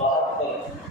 72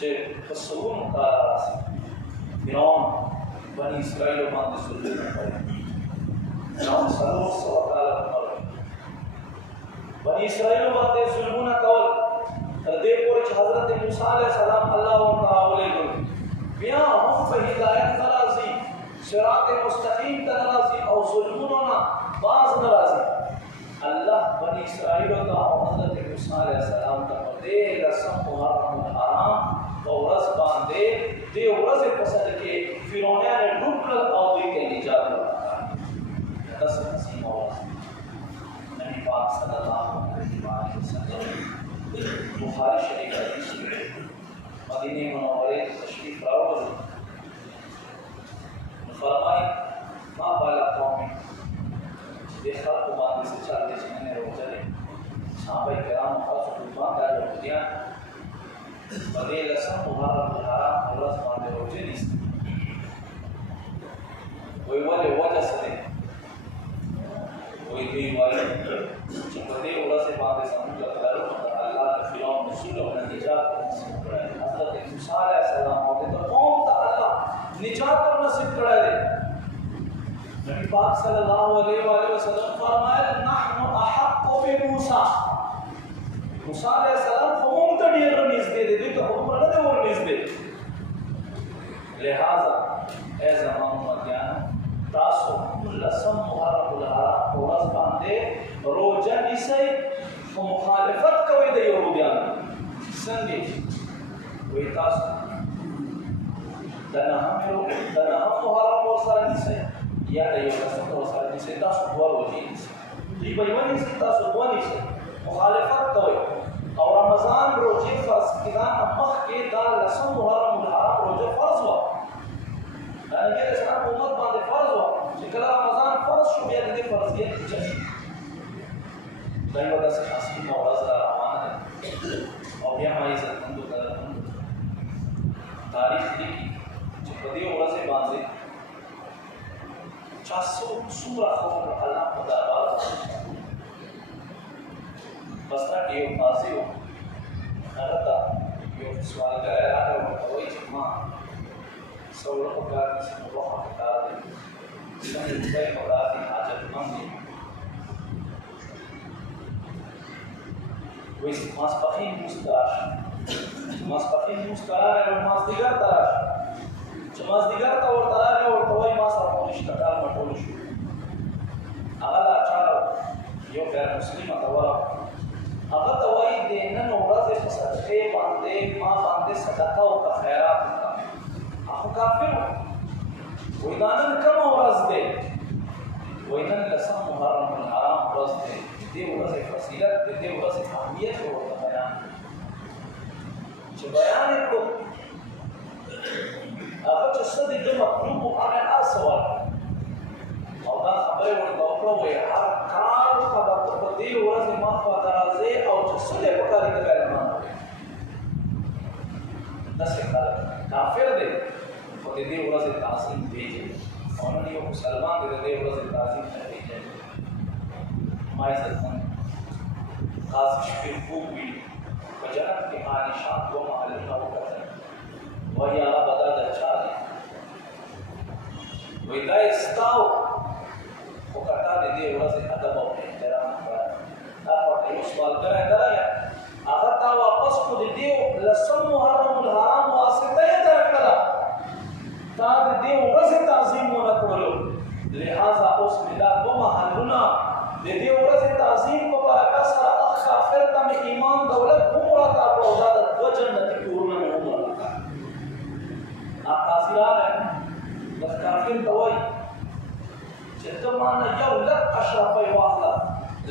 چې په سلونو کاله راسي فرعون بني اسرائیلو باندې ظلمونه کوي. فرعون 400 کاله عمر بني اسرائیلو باندې ظلمونه کول تر دې پورې چې حضرت موسی علیه السلام الله ورته راولېږل. بیا هم په هدایت نه راځي، صراط مستقیم ته نه راځي او ظلمونو نه باز نه راځي. الله بني اسرائیلو ته او حضرت موسی علیه السلام ته په دې لسم محرم الحرام په ورځ باندې دې ورځې په سر کې فرعونیان ډوب کړل او دوی ته نجات ورکړه. داسې عظیمه ورځ نبی پاک صلی الله علیه وسلم بخاری شریف حدیث مدینه منورې ته تشریف راوړل. فرمایي ما بالا قوم دې خلکو باندې څه چل دی چې نه روزلې. صحابه کرام خاصو قربان دا یهودیان په دې لسم محرم الحرام ورځ باندې روزه نیسي. وایي ولې وجه څه دی؟ وایي دوی وایي چې په دې ورځ باندې زموږ لپاره الله د فرعون رسول او نجات نصیب کړی. حضرت موسی علیه السلام او د قوم ته الله نجات نصیب کړی دی. نبی پاک صلی الله علیه وسلم فرمایل نحن احق بموسی. موسی علیه السلام خو موږ ته ډېر نږدې دی، دوی ته خو نه دی ور نږدې. لہذا ای زما امتیانو تاسو لسم محرم الحرام په ورځ باندې روژه نیسئ خو مخالفت کوئ د یهودیانو. څنګه؟ وایي تاسو د نهم محرم ورسره نیسئ یا د یو لسم ورسره نیسئ. تاسو دوه روژې نیسئ، دوی به یوه نیسي تاسو دوه نیسئ. مخالفت کوئ او رمضان روژې فرض کېدو نه مخکې دا لسم محرم الحرام روژه فرض وه. د نبي علیه السلام په امت باندې فرض وه چې کله رمضان فرض شو بیا د دې فرضیت جشن دا یوه داسې عظیمه ورځ را روانه ده. او بیا ما عزتمندو قدرمندو تاریخ لیکي چې په دې ورځې باندې چا څومره خوب الله په دربار بسره کې یو قاضي و، هغه ته یو سوالګری راغی او ورته وایي چې ما څه وړه پکار دي، څه غوښه پکار دي، څه روپۍ پکار دي، حاجتمند یم. وایي ماسپښین لمونځ ته راشه. ماسپښین لمونځ ته راغی نو مازدیګر ته راشه. چې مازدیګر ته ورته راغی ورته وایي ما سره خو نشته کال مټول شو. هغه لا چاره یو غیر مسلمه ته ورغی. هغه ته وایي د نن ورځې په صدقې باندې ما باندې صدقه وکړه، خیرات وکړه. هغه کافر وایي دا نن کومه ورځ دی؟ وایي نن لسم محرم الحرام ورځ دی. د دې ورځې فضیلت د دې ورځې اهمیت یې ورته بیان چې بیان یې کړو. هغه چې څه د ده مطلوب و هغه هر څه ورکړه او دا خبرې ورته وکړه. وایي هر کار وکړه به ته په دې ورځې ما خواته راځې او چې څه دی په کار یې ته بیا له ما نه داسې خلک کافر دی خو د دې ورځې تعظیم پېژني او نن یو مسلمان دی د دې ورځې تعظیم نه پېژني. ما عزتمند قاضي شپې خوب وي په جنت کې عالیشان دوه محلونه وکتل. وایي هغه به دا د چا دی؟ وایي دا یې ستا و خو که تا د دې ورځې ادب او احترام کړی دا ورته یو سوالګری درغی هغه تا واپس کړو د دې لسم محرم الحرام واسطه یې درکړله تا د دې ورځې تعظیم ونه کړلو. لہذا اوس مې دا دوه محلونه د دې ورځې تعظیم په برکت سره هغه کافر ته مې ایمان دولت هم ورکړه او دا د دوه جنتي کورونه مې هم ورکړه. هغه قاضي راغی بس کافر ته وایي چې ته ما نه یو لک اشرفۍ واخله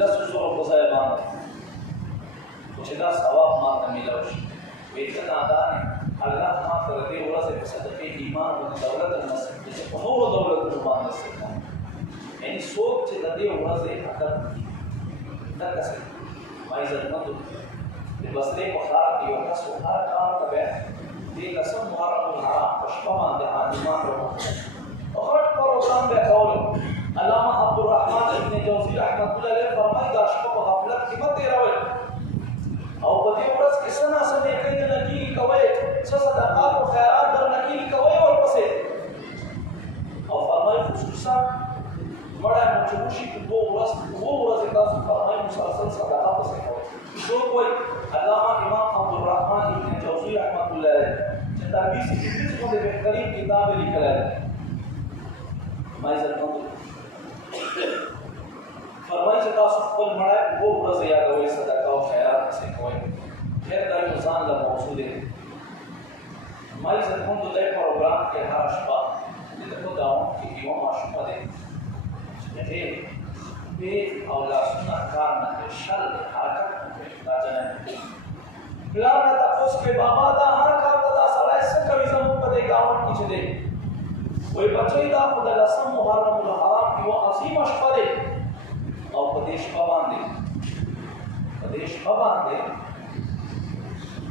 لسو زرو په ځای باندې خو چې دا ثواب ما ته میلاو شي. وایي ته نادان یې الله ما ته د دې ورځې په صدقې ایمان او دولت نصیب کړي چې په نورو دولتونو باندې نصیب کړي. یعنې څوک چې د دې ورځې ادب دغسې ما عزتمندو د بصرې په ښار کې یو کس و هر کال ته بیا دې لسم محرم الحرام په شپه باندې عالمان راوړل او غټ پروګرام بیا کولو. علامه عبدالرحمن ابن جوزي رحمت الله علیه فرمایي دا شپه په غفلت کې مه تېروئ او په دې ورځ کې څه ناسمې کړنې نه کېږي کوئ صدقات و خیرات در نکیل کوي ور پسې او فرمایي خصوصا مړه مچوشي په دوه ورځې تاسو فرمایي مسلسل صدقه پسې کوي شو کوئی علامہ امام عبدالرحمن ابن جوزی رحمۃ اللہ علیہ چې تربیت ابلیس کو د بهترین کتاب لیکل ہے ما عزت مند فرمایي چې تاسو خپل مړه وو ورځ یادوي صدقه او خیرات څخه کوي خیر دا یو ځان له موضوع دی ما عزت مند د پروګرام کې هر شپه د کو داو کې یو ماشومه دی چې به او لاسونه کار نه شل حرکت دا جنه بلا نه تاسو کې بابا دا هر کار دا سړی څه کوي زموږ په دې گاوند کې چې دی وای بچی دا په لسم محرم الحرام کې یو عظیم شپه دی او په دې شپه باندې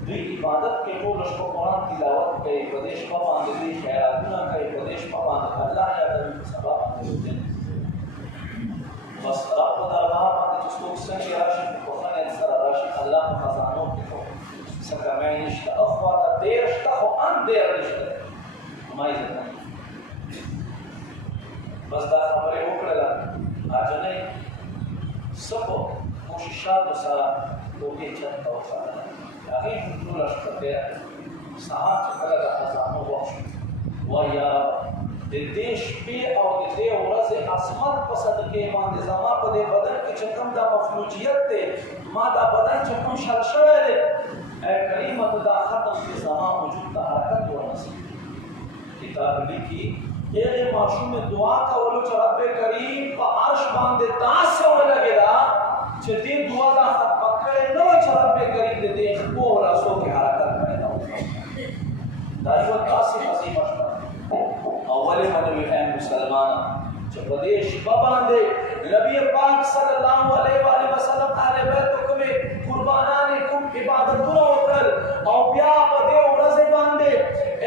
دوی عبادت کې ټول شپه قرآن تلاوت کوي په دې شپه باندې دوی خیراتونه کوي په دې شپه باندې الله یادوي په سبا باندې بس رب دا الله باندې چې څوک څنګه راشي په خانه سره راشي الله په خزانو کې کو څنګه مې نشته اخوا د دیر شته خو ان دیر نشته ما یې ځنه بس دا خبره وکړه اجنه سپو کوششات سره دوی چت او سره هغه ټول شپه ساعت کله د خزانو وښه ویا د دې شپې او د دې ورځې عظمت په صدقې باندې زما په دې بدن کې چې کوم دا مفلوجیت دی ما دا بدن چې کوم شر شوی دی اے کریمه دا ختم کې زما وجود ته حرکت ورنصیب کتاب لیکي هغه معصوم دعا کولو چې رب کریم په عرش باندې تاسو ولګیدا چې دې دعا دا پکړې نو چې رب کریم دې خو راسو کې حرکت کړي دا یو تاسو عظیم شته اوله باندې هم مسلمان چې په دې شپه باندې نبی پاک صلی الله علیه و آله وسلم اهل بیت کوم قربانان کوم عبادتونه وکړ او بیا په دې ورځ باندې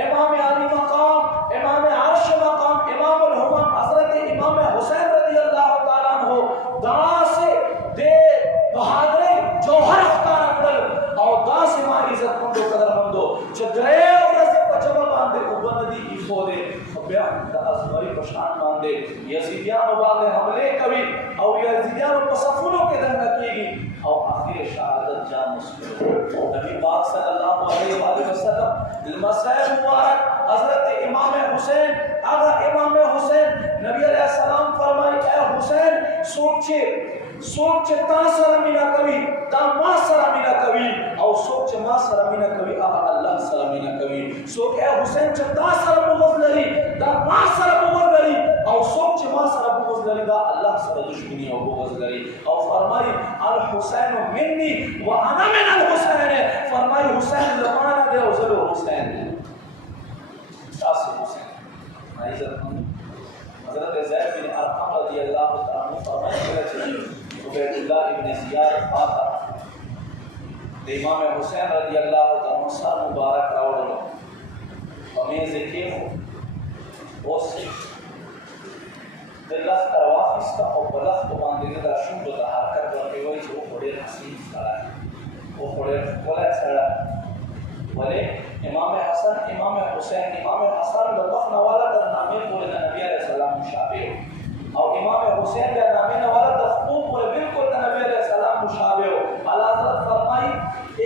امام علی مقام امام عرش مقام امام الهمم حضرت امام حسین رضی اللہ تعالی عنہ داسه دې بہادر جوهر ښکار کړل او داسه ما عزت مندو قدرمندو چې درې ورځې په جبه باندې وبندي ایفو دې بیا د ازمري په شان باندې یزیدیانو باندې حمله کوي او یزیدیانو په صفونو کې دنه کیږي او اخر شهادت جان مسلم نبی پاک صلی الله علیه و آله وسلم المسیح مبارک حضرت امام حسین اغا امام حسین نبی علیہ السلام فرمائی اے حسین سوچ تا سره مینا کوي تا ما سره مینا کوي او سوچ ما سره مینا کوي اغا الله سره مینا کوي سوچ اے حسین چې تا سره بغض لري دا ما سره بغض لري او سوچ ما سره بغض لري دا الله سره دشمنی او بغض لري او فرمای الحسین مني وانا من الحسین فرمای حسین لمانه دی او زه حسین تاسو حسین عزت حضرت زید بن ارقم رضی اللہ تعالی عنہ فرمائے کہ عبید اللہ ابن زیاد فاطر امام حسین رضی اللہ تعالی عنہ سر مبارک راوړو امیز کې اوس د لخت واخیسته او په لخت باندې د شونډو د حرکت ورکوي چې وخوړې حسین سره وخوړې ولا سره ولې امام حسن امام حسین امام حسن د بخنه والا د نامې پورې د نبی علیہ السلام مشابه او امام حسین د نامې نه والا د خطوب پورې بالکل د نبی علیہ السلام مشابه اعلی حضرت فرمائی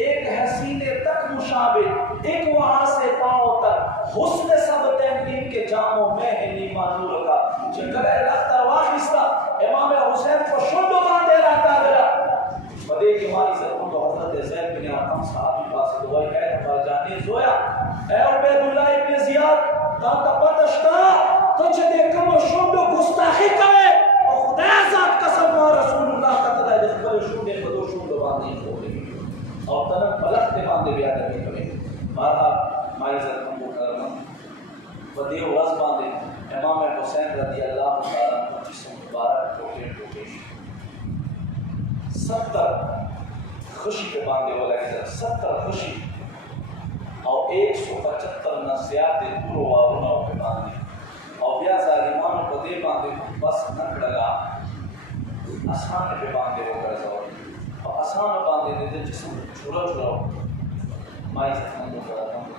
ایک حسینے تک مشابه ایک وہاں سے پاؤں تک حسن سب تمکین کے جاموں میں ہے نیما نور کا چکر رخت واخیستا امام حسین کو شنڈو باندھے رہتا گیا بدے کی ہماری سرکن تو حضرت زید بن ارقم صحابی پاس دعائی ہے ہمارا جانی زویا اے عبید اللہ ابن زیاد تا پتشتا تجھ دے کم شنڈو گستاخی کرے اور خدا ذات قسم و رسول اللہ قطرہ دخبر شنڈے بدو شنڈو باندھے کھولے اور تنم پلک دے باندھے بیادر میں کرے بارہا مائی زرکن کو کرمان بدے ورز باندھے امام حسین رضی اللہ تعالیٰ جسم مبارک ٹوٹے 70 خوشی کے باندھے والا ہے 70 خوشی اور 175 نزیات دورو وارونا کے باندھے اور بیا ظالمان کو دے باندھے بس نکڑگا آسان پہ باندھے ہو کر زور اور آسان باندھے دے جسم چھوڑا مائی زخموں کو کرتا ہوں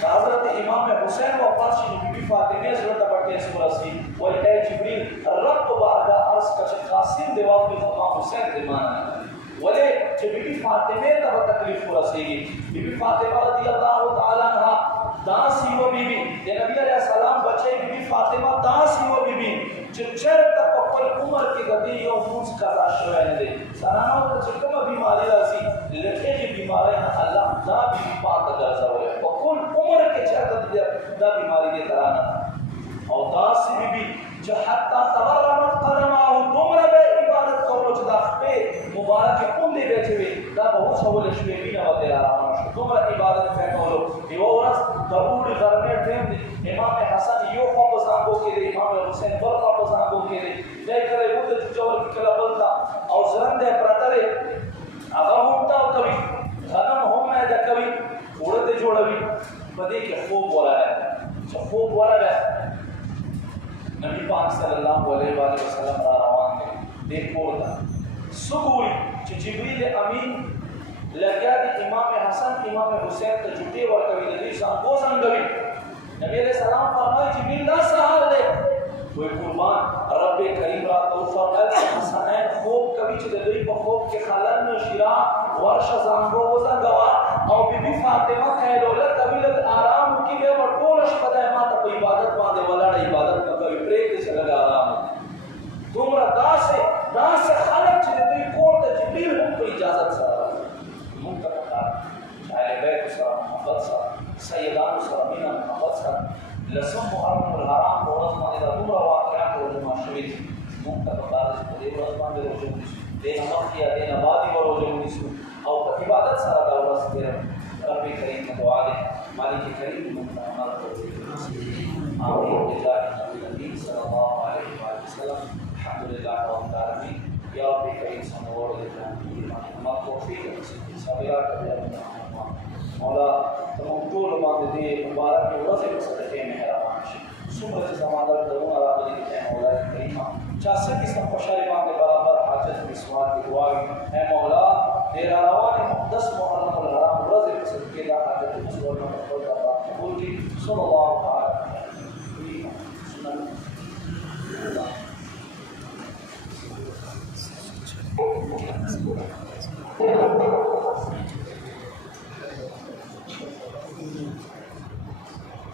حضرت امام حسین وفات شي بی بی فاطمه زړه ته پټه سورسي ول اے جبريل رب بعد عرض کچ قاسم دی واقع امام حسین دی معنا ولې چې بی بی فاطمه ته تکلیف ورسېږي بی بی فاطمه رضی الله تعالی عنها داسی و بی بی د نبی علیہ السلام بچی بی بی فاطمه داسی و بی بی چې چرته په خپل عمر کې د دې یو موږ قضا شوی نه دی سلام چې کومه بیماری راځي لکه چې بیماری نه الله دا بی بی پاک درځوي په خپل عمر کې چرته دا بیماری دې ترانه او داسی بی بی چې حتی تورمت قدمه دومره به عبادت کولو چې دا خپې مبارک کوم دی به چې دا به وسول شوی وینه وته آرام شو دومره عبادت کولو یو ورځ ضرور غرمه ټیم دی امام حسن یو خو په څنګه کې دی امام حسین بل خو په څنګه کې دی دای کړي وو د جوړ کله بلتا او ځان دې پرتره هغه هم تا کوي غنم هم نه دا کوي ورته جوړوي په دې کې خوب وراله چې خوب وراله نبی پاک صلی الله علیه و سلم را روان دي د کوړه سګوي چې جبرئیل امین لګیا دي امام حسن امام حسین ته جوړي ورکوي د دې څنګه نبی علیہ السلام فرمایي جبرئیل دا سهار دی وای قربان رب کریم را تو فرمایي حسنین خوب کوي چې د دوی په خوب کې خلل نشرا ورشه زنګو وزنګوا او بیبي فاطمه خیرولت کوي له آرام کې به ورټول شپه د ماته په عبادت باندې ولاړ عبادت کوي پرې کې څنګه آرام دومره داسې خلک چې د دوی کور ته جبرئیل هم په اجازه سره موږ ته پکار اهل بیت سره محبت سره سیدان سره مینا محبت سره لسم محرم الحرام په ورځ باندې د دومره واقعات ورجمع شوي دي موږ ته پکار چې په دې ورځ باندې روژه ونیسو دې نه مخکې یا دې نه بعد یې روژه ونیسو او په عبادت سره دا ورځ تېره رب کریم ته دعا ده مالک کریم موږ ته عمل کوي آمین بالله النبي صلی الله علیه وسلم الحمد لله رب العالمین یا رب کریم سمور ما توفیق صبرات مولا تمام ټول باندې دې مبارک ورځې په صدقې مهربان شي څومره چې زمانه درونه راغلي دي مولا کریم چا څه قسم خوشالي باندې برابر حاجت دې سوال دې دعاوي اے مولا دې روان مقدس محرم الحرام ورځې په صدقې دا حاجت دې سوال قبول کړي صلی الله تعالی